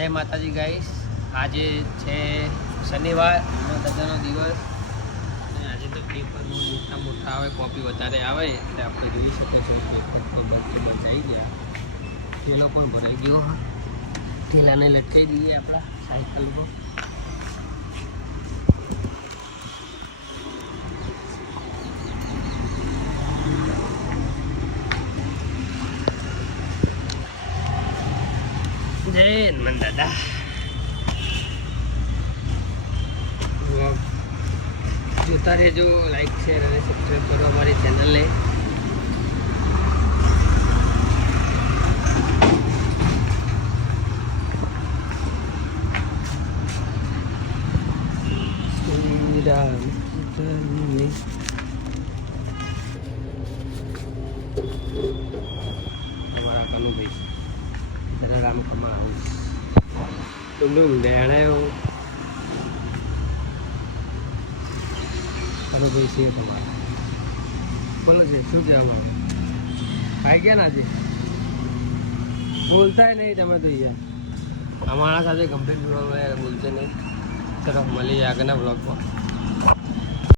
જય માતાજી ગાઈસ, આજે છે શનિવાર, દાદાનો દિવસ અને આજે તો પેપરમાં મોટા આવે, કોપી વધારે આવે એટલે આપણે જોઈ શકીએ છીએ કે પેપર જઈ ગયા, થેલો પણ ભરાઈ ગયો. થેલાને લટકાઈ દઈએ આપણા સાયકલ પર. જય હનુમાન દાદા. જોતા રહેજો, લાઈક શેર અને સબસ્ક્રાઈબ કરો અમારી ચેનલને. અમારા કનુભાઈ દાદા રામ કમા હાઉસ ડુંડું ડેણાયો કનુભાઈ છે તમારા. બોલો છે, શું છે અમારું ખાઈ ગયા ને આજે? બોલતા નહીં તમે તો યાર. અમારા સાથે ગંભીર બોલશે નહીં. તરફ મળી આગળના બ્લોગમાં.